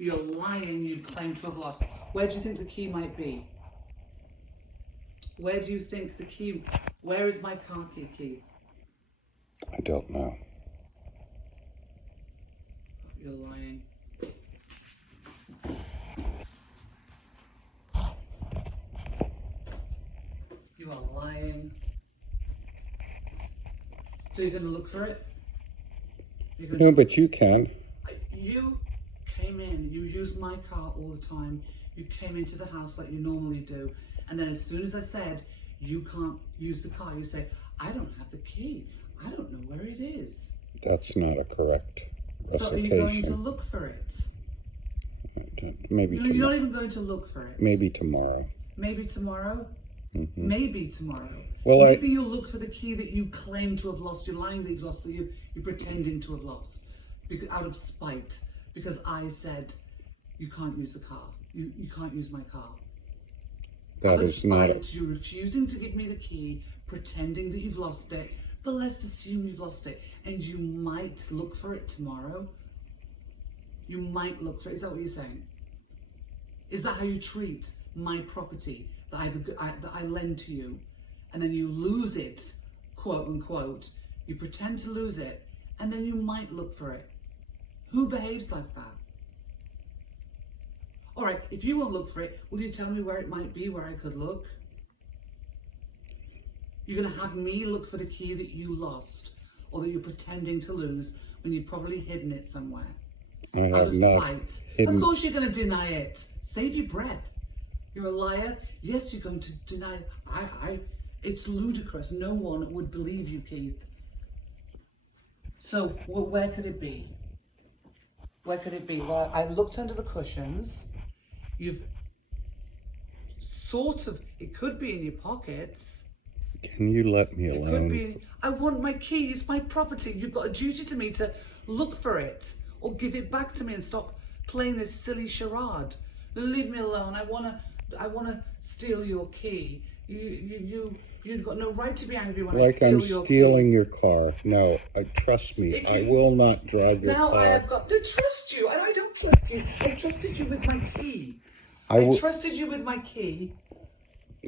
You're lying, you claim to have lost. Where do you think the key might be? Where do you think the key, where is my car key, Keith? I don't know. You're lying. You are lying. So you're going to look for it? No, but you can. You came in, you used my car all the time. You came into the house like you normally do. And then as soon as I said, you can't use the car, you say, I don't have the key. I don't know where it is. That's not a correct recitation. So are you going to look for it? Maybe You're tomorrow. not even going to look for it. Maybe tomorrow. Maybe tomorrow? Mm-hmm. Maybe tomorrow. Well, maybe you'll look for the key that you claim to have lost. You're lying that you've lost, that you're pretending to have lost. Because, out of spite. Because I said, you can't use the car. You can't use my car. That is not. You're refusing to give me the key, pretending that you've lost it. But let's assume you've lost it, and you might look for it tomorrow. You might look for it. Is that what you're saying? Is that how you treat my property that I lend to you, and then you lose it, quote unquote? You pretend to lose it, and then you might look for it. Who behaves like that? All right, if you won't look for it, will you tell me where it might be, where I could look? You're going to have me look for the key that you lost, or that you're pretending to lose, when you've probably hidden it somewhere. I have not spite. hidden. Of course you're going to deny it. Save your breath. You're a liar. Yes, you're going to deny it. It's ludicrous. No one would believe you, Keith. So where could it be? Where could it be? Well, I looked under the cushions. You've sort of, it could be in your pockets. Can you let me alone? It could be, I want my key, it's my property. You've got a duty to me to look for it or give it back to me and stop playing this silly charade. Leave me alone. I wanna steal your key. You've got no right to be angry when I steal your key. Like I'm stealing your car. No, trust me, I will not drive your car. Now I have got to trust you. I don't trust you. I trusted you with my key. I trusted you with my key.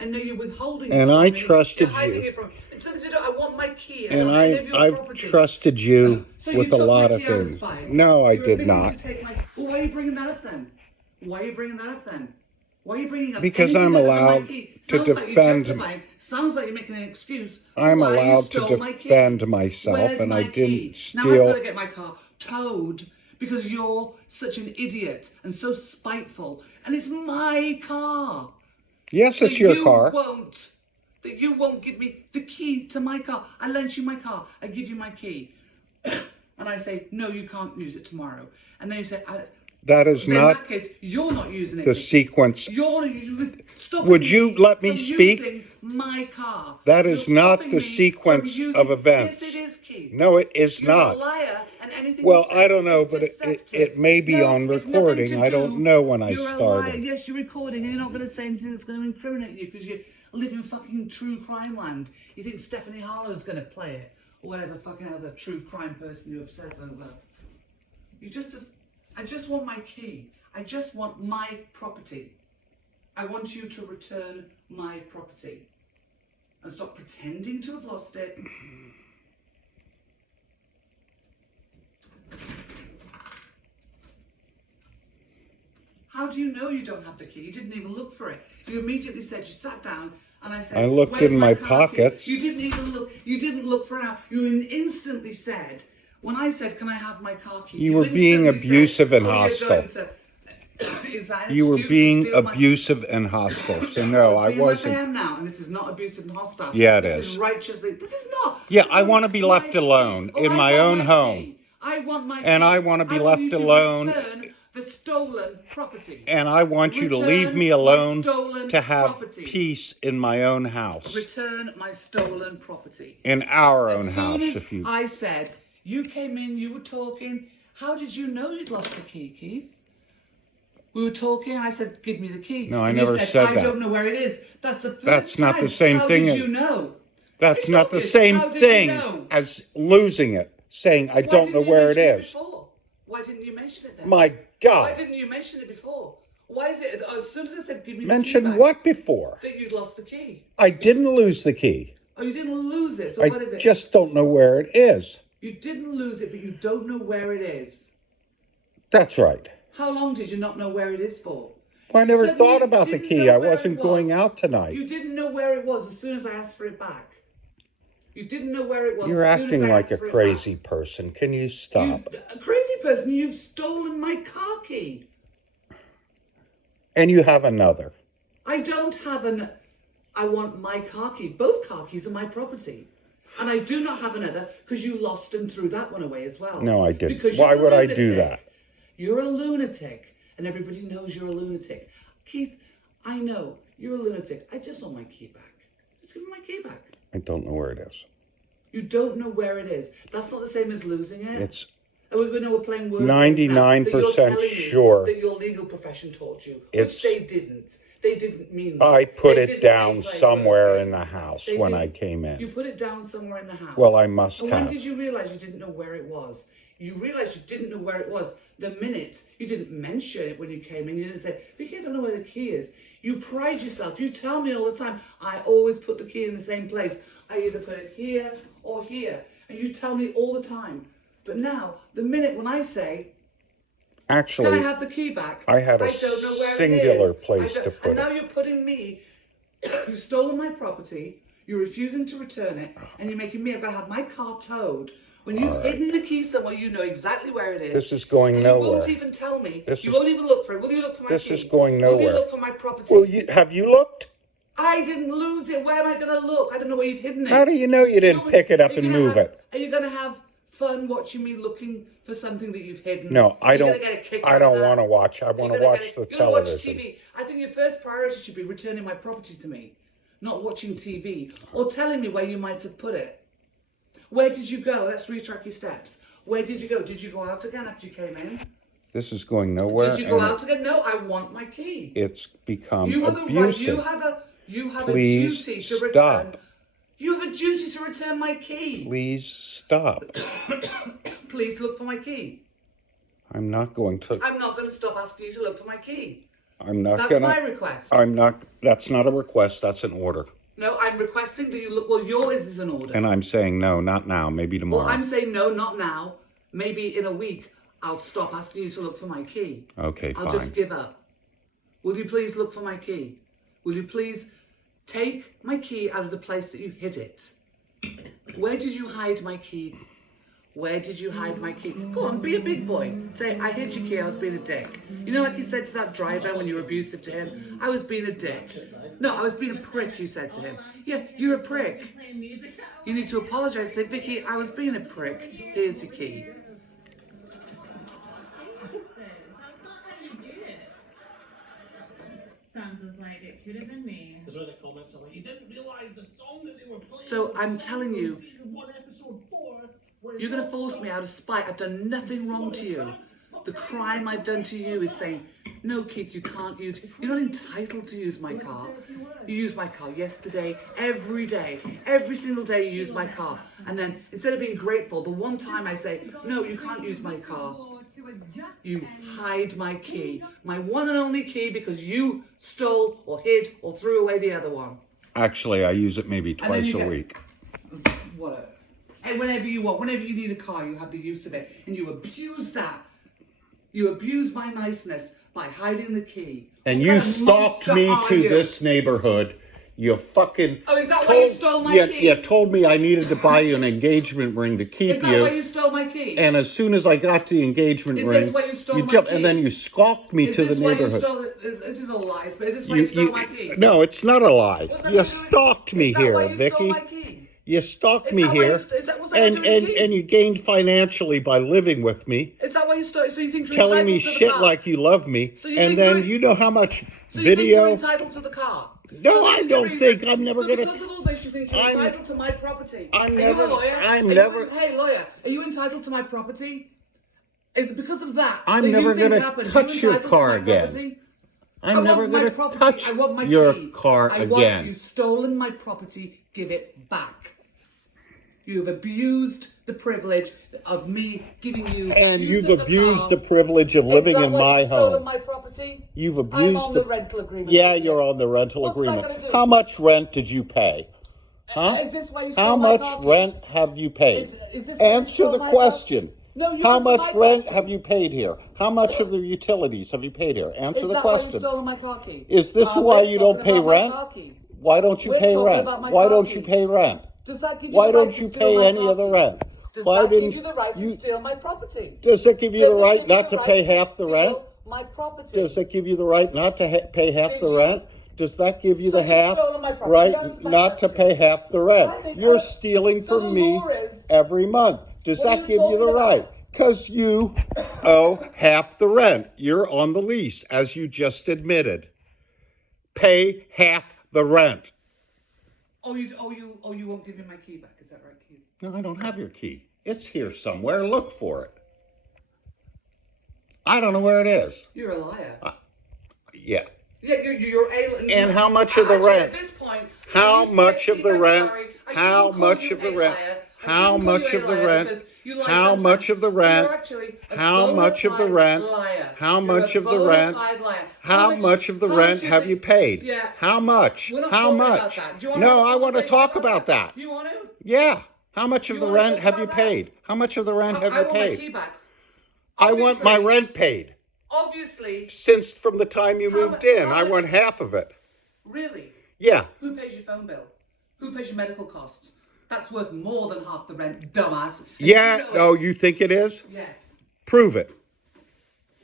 And now you're withholding it from me. Trusted you're hiding you. it from me. I want my key. And I've trusted you with a lot of things. No, I did not. Well, why are you bringing that up then? Why are you bringing up because I'm allowed to defend. Sounds like you're making an excuse. I'm allowed to defend myself, and I didn't steal. Now I've got to get my car towed because you're such an idiot and so spiteful, and it's my car. Yes, it's your car. That you won't give me the key to my car. I lent you my car. I give you my key, and I say no, you can't use it tomorrow. And then you say. That is not. In that case, you're not using it. The sequence. Would you let me speak? Using my car. That is not the sequence of events. Yes, it is, Keith. No, it is not. You're a liar, and anything. Well, I don't know, but it may be on recording. I don't know when I started. You're a liar. Yes, you're recording, and you're not going to say anything that's going to incriminate you because you live in fucking true crime land. You think Stephanie Harlow's going to play it, or whatever fucking other true crime person you obsess over. I just want my key. I just want my property. I want you to return my property. And stop pretending to have lost it. How do you know you don't have the key? You didn't even look for it. You immediately said, you sat down, and I said, I looked in my pockets. Key? You didn't even look. You didn't look for it out. You instantly said, when I said, can I have my car key? You were being abusive and hostile. You were being abusive and hostile. So no, I wasn't. Like I am now, and this is not abusive and hostile. Yeah, it is. This is righteously. This is not. Yeah, I want to be left alone in my own home. I want my key. And I want to be left alone. The stolen property. And I want you to leave me alone to have peace in my own house. Return my stolen property. In our own house. As soon as I said, you came in, you were talking. How did you know you'd lost the key, Keith? We were talking, I said, give me the key. No, I never said that. I don't know where it is. That's the first time. That's not the same thing. How did you know? That's not the same thing as losing it. Saying, I don't know where it is. Why didn't you mention it then? My Why God. didn't you mention it before? Why is it, as soon as I said, give me the key Mention back, what before? that you'd lost the key? I didn't lose the key. Oh, you didn't lose it, so what is I it? just don't know where it is. You didn't lose it, but you don't know where it is. That's right. How long did you not know where it is for? I never Suddenly thought you about the didn't key. know I where it wasn't was. going out tonight. You didn't know where it was as soon as I asked for it back. You didn't know where it was You're as soon as acting I like asked a for it crazy back. person. Can you stop? A crazy person, you've stolen my car key. And you have another. I don't have I want my car key. Both car keys are my property. And I do not have another because you lost and threw that one away as well. No, I didn't. Because Why you're a would I do lunatic. that? You're a lunatic. And everybody knows you're a lunatic. Keith, I know you're a lunatic. I just want my key back. Just give me my key back. I don't know where it is. You don't know where it is. That's not the same as losing it. It's And we're playing word 99% sure. that your legal profession taught you, It's- which they didn't. They didn't mean that. I put They it didn't down mean playing somewhere word in the games. house They when I didn't. came in. You put it down somewhere in the house. Well, I must And when have. did you realize you didn't know where it was? You realized you didn't know where it was the minute you didn't mention it when you came in. You didn't say, Vicky, I don't know where the key is. You pride yourself. You tell me all the time, I always put the key in the same place. I either put it here or here. And you tell me all the time. But now, the minute when I say, Actually, can I have the key back? I had a don't know where singular it is. place I don't- to put And now it. you're putting me, you've stolen my property, you're refusing to return it, and you're making me, I've got to have my car towed. When you've hidden the key somewhere, you know exactly where it is. This is going and nowhere. You won't even tell me. This You is- won't even look for it. Will you look for my this key? is going Will you nowhere. look for my property? Well, have you looked? I didn't lose it. Where am I going to look? I don't know where you've hidden it. How do you know you didn't You're- pick it up are you and gonna move have- it? Are you going to have fun watching me looking for something that you've hidden? No, I You're don't. gonna get a kick I out of don't that? want to watch. I want to You're watch gonna the get you're gonna watch television. TV. I think your first priority should be returning my property to me, not watching TV or telling me where you might have put it. Where did you go? Let's retrack your steps. Where did you go? Did you go out again after you came in? This is going nowhere. Did you go and out again? No, I want my key. It's become You have a right. abusive. You have Please a duty to return. stop. You have a duty to return my key. Please stop. Please look for my key. I'm not going to. I'm not going to stop asking you to look for my key. I'm not That's gonna. my request. I'm not. That's not a request. That's an order. No, I'm requesting that you look. Well, yours is an order. And I'm saying no, not now. Maybe tomorrow. Well, I'm saying no, not now. Maybe in a week, I'll stop asking you to look for my key. Okay, I'll fine. just give up. Will you please look for my key? Will you please take my key out of the place that you hid it? Where did you hide my key? Where did you hide my key? Go on, be a big boy. Say, I hid your key, I was being a dick. You know, like you said to that driver when you were abusive to him? I was being a dick. No, I was being a prick, you said to him. Yeah, you're a prick. You need to apologise. Say, Vicky, I was being a prick. Here's your key. Sounds as like it could have been me. There's other comments like, you didn't realise the song that they were playing. So I'm telling you, Season 1, episode 4, where you're going to force me out of spite. I've done nothing wrong to you. The crime I've done to you is saying, no, Keith, you can't use, you're not entitled to use my car. You used my car yesterday, every day, every single day you use my car. And then instead of being grateful, the one time I say, no, you can't use my car, you hide my key, my one and only key, because you stole or hid or threw away the other one. Actually, I use it maybe And then twice you a get- week. Whatever. And whenever you want, whenever you need a car, you have the use of it. And you abuse that. You abuse my niceness by hiding the key. And What you kind of stalked monster me are to you? this neighborhood. You fucking. Oh, is that why you stole my key? You told me I needed to buy you an engagement ring to keep Is that why you stole my key? And as soon as I got the engagement Is ring, this why you stole my jumped, key? and then you stalked me Is to the this why you neighborhood. stole it? This is all lies, but is this why you stole my key? No, it's not a lie. What's that You got to do with- stalked me is that here, why you Vicky. stole my key? You stalked Is me that why you here, st- is that- what's that got to do with the key? and you gained financially by living with me, Is that why you stole? So you think you're telling entitled me to the shit car? like you love me, So you and think then you're- you know how much So you think you're video. entitled to the car? No, So this I is the don't reason- think I'm never so gonna- because of all this, you think you're I'm- entitled to my property? I'm Are never- you a lawyer? I'm Are you never- hey, lawyer, are you entitled to my property? Is it because of that? I'm that you never think gonna happened? touch Are you your entitled to car my again. property? I'm I never want my going to property. touch I want my your key. car I again. want, you've stolen my property. Give it back. You have abused the privilege of me giving you And use you've of abused car. the privilege of living Is that in why my you've stolen home. my property? You've I'm abused on the rental agreement. Yeah, you're on the rental What's that agreement. gonna do? How much rent did you pay? Huh? Is this why you stole How my much car key? rent have you paid? Is this why you Answer stole the my question. car? No, you How answer much my rent question. have you paid here? How much of the utilities have you paid here? Answer Is the that why you've question. stolen my car key? Is this why we're you don't talking pay about my rent? car key. Why don't you We're pay talking rent? about my Why car don't key. you pay rent? Does that give you Why the right don't to you steal pay my any car of the key? rent? Does Why that give didn't you the right you- to steal my property? Does it give you Does the it right give you not the to pay right half the steal rent? my property? Does it give you the right not to pay half Did the you- rent? Does that give you So the you've half stolen my property. right That's my not to question. pay half the rent? I think- You're stealing so from the me law is- every month. Does What are that you give you the talking right? about? Because you owe half the rent. You're on the lease, as you just admitted. Pay half the rent. Oh, you won't give me my key back. Is that right, Keith? No, I don't have your key. It's here somewhere. Look for it. I don't know where it is. You're a liar. Yeah. Yeah, you're alien. And how much of the Actually, rent? At this point, How you much said of the I'm rent? sorry, I How shouldn't call much you of the a rent? liar. I How shouldn't call much you a of the liar rent? because you lie How sometimes. much of the rent? You're actually a How much of the bona rent? fide liar. How You're much a of the bona rent? fide liar. How much of the how rent much is have it? you paid? Yeah. How much? We're not How talking much? about that. Do you want No, to have a I want to conversation talk about that. You want to? Yeah. How much of You the wanna rent talk have you about that? paid? How much of the rent have I you want my paid? key back. I want my Obviously- rent paid. Obviously, Since from the time you How moved mu- in, how I much- want half of it. really, Yeah. who pays your phone bill? Who pays your medical costs? That's worth more than half the rent, dumbass. And Yeah. you know Oh, it. you think it is? Yes. Prove it.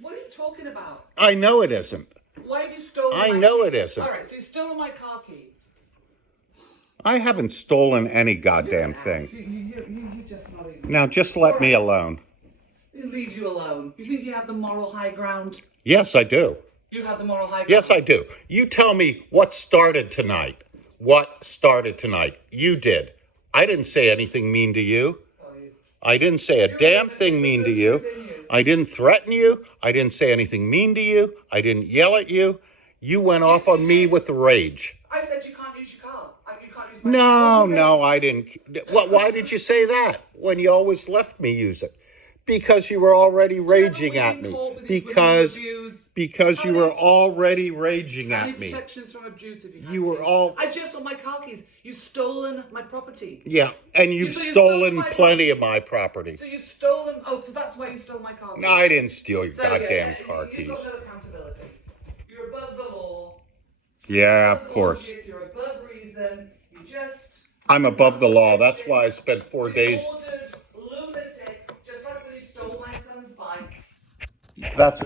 What are you talking about? I know it isn't. Why have you stolen I my know key? it isn't. All right, so you've stolen my car key. I haven't stolen any You're goddamn an ass. thing. You just not even. Now just let me alone. Leave you alone. You think you have the moral high ground? Yes, I do. You have the moral high ground. Yes, I do. You tell me what started tonight. What started tonight? You did. I didn't say anything mean to you. Oh, you- I didn't say a damn thing mean to you. I didn't threaten you. I didn't say anything mean to you. I didn't yell at you. You went off you on me did. with rage. I said you can't use your car. You can't use my No, car. Wasn't it? no, I didn't. Why did you say that when you always left me use it? Because you were already raging Never at been me. caught with these women Because who abuse. because you were already raging Any at me. protections from abuse if you had You were to. all- I just want my car keys. You've stolen my property. Yeah, and you've So you stole stolen my plenty property. of my property. So you've stolen. Oh, so that's why you stole my car keys. No, I didn't steal your So, goddamn yeah, car You've keys. got no accountability. You're above the law. Yeah, Above of course. logic, you're above reason. You just. I'm above the law. That's why I spent 4 days. Disordered lunatic, just like when you stole my son's bike. That's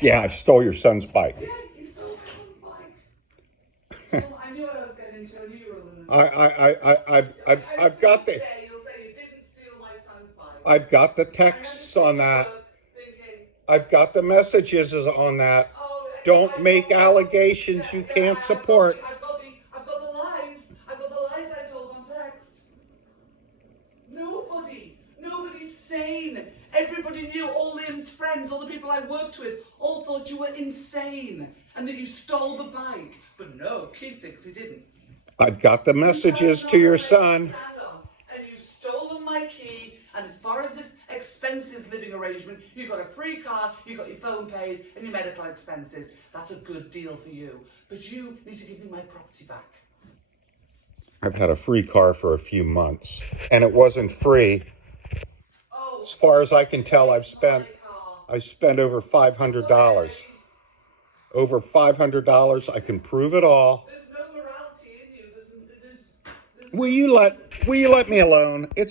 yeah. I stole your son's bike. Yeah, you stole my son's bike. I knew what I was getting into. I knew you were a lunatic. I've got the You'll say you didn't steal my son's bike. I've got the I texts understand on you that. were thinking, I've got the messages on that. oh, Don't I've make got- allegations you can't support. I've got the lies. I've got the lies I told on text. Nobody's sane. Everybody knew, all Liam's friends, all the people I worked with, all thought you were insane and that you stole the bike. But no, Keith thinks he didn't. I've got the messages to your son. And you've stolen my key. And as far as this expenses living arrangement, you got a free car, you got your phone paid, and your medical expenses. That's a good deal for you. But you need to give me my property back. I've had a free car for a few months, and it wasn't free. Oh, As far as I can tell, I've spent my car. over $500. Over $500. I can prove it all. There's no morality in you. There's Will you let me alone? It's